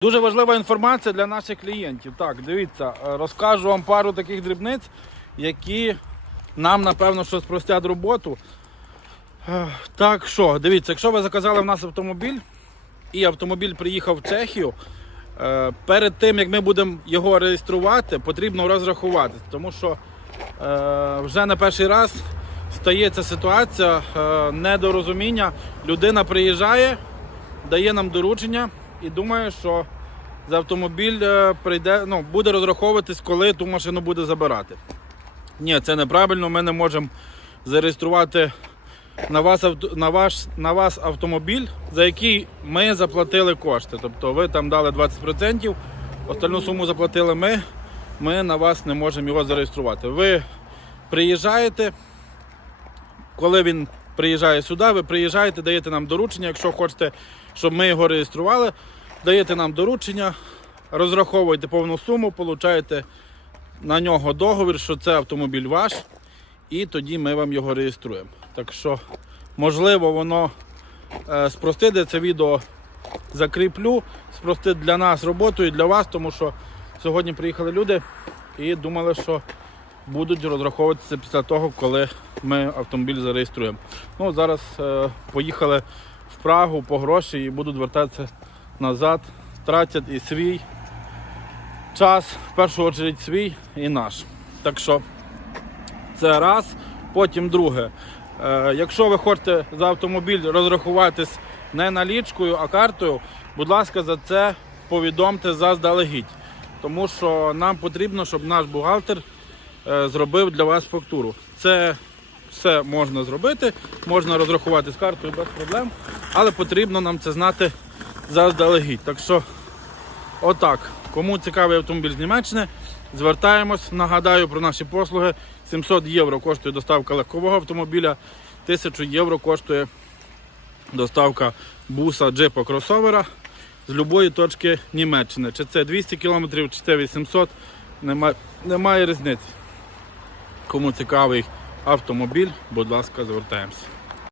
Дуже важлива інформація для наших клієнтів. Так, дивіться, е, розкажу вам пару таких дрібниць, які нам, напевно, що спростять роботу. Е, Так що, дивіться, якщо ви заказали в нас автомобіль, і автомобіль приїхав в Чехію, е, перед тим як ми будемо його реєструвати, потрібно розрахуватись, тому що вже не перший раз стається ситуація недорозуміння. Людина приїжджає, дає нам доручення і думає, що за автомобіль е, прийде, ну, буде розраховуватись, коли ту машину буде забирати. Ні, це неправильно. Ми не можемо зареєструвати на вас, на, ваш, на вас автомобіль, за який ми заплатили кошти. Тобто ви там дали 20%, остальну суму заплатили ми, ми на вас не можемо його зареєструвати. Ви приїжджаєте, коли він приїжджає сюди, ви приїжджаєте, даєте нам доручення, якщо хочете, щоб ми його реєстрували, даєте нам доручення, розраховуєте повну суму, получаєте на нього договір, що це автомобіль ваш, і тоді ми вам його реєструємо. Так що, можливо, воно е, спростить це відео закріплю, спростить для нас роботу і для вас, тому що сьогодні приїхали люди і думали, що будуть розраховуватися після того, коли ми автомобіль зареєструємо. Ну, зараз е, поїхали в Прагу по гроші і будуть вертатися назад, тратять і свій час, в першу чергу свій і наш. Так що це раз. Потім друге. Е, якщо ви хочете за автомобіль розрахуватись не налічкою, а картою, будь ласка, за це повідомте заздалегідь. Тому що нам потрібно, щоб наш бухгалтер зробив для вас фактуру. Це все можна зробити, можна розрахувати з картою без проблем, але потрібно нам це знати заздалегідь. Так що, отак, кому цікавий автомобіль з Німеччини, звертаємось. Нагадаю про наші послуги. 700 євро коштує доставка легкового автомобіля, 1000 євро коштує доставка буса джипа кросовера з будь-якої точки Німеччини. Чи це 200 км, чи це 800, немає, немає різниці. Кому цікавий автомобіль, будь ласка, звертаємося.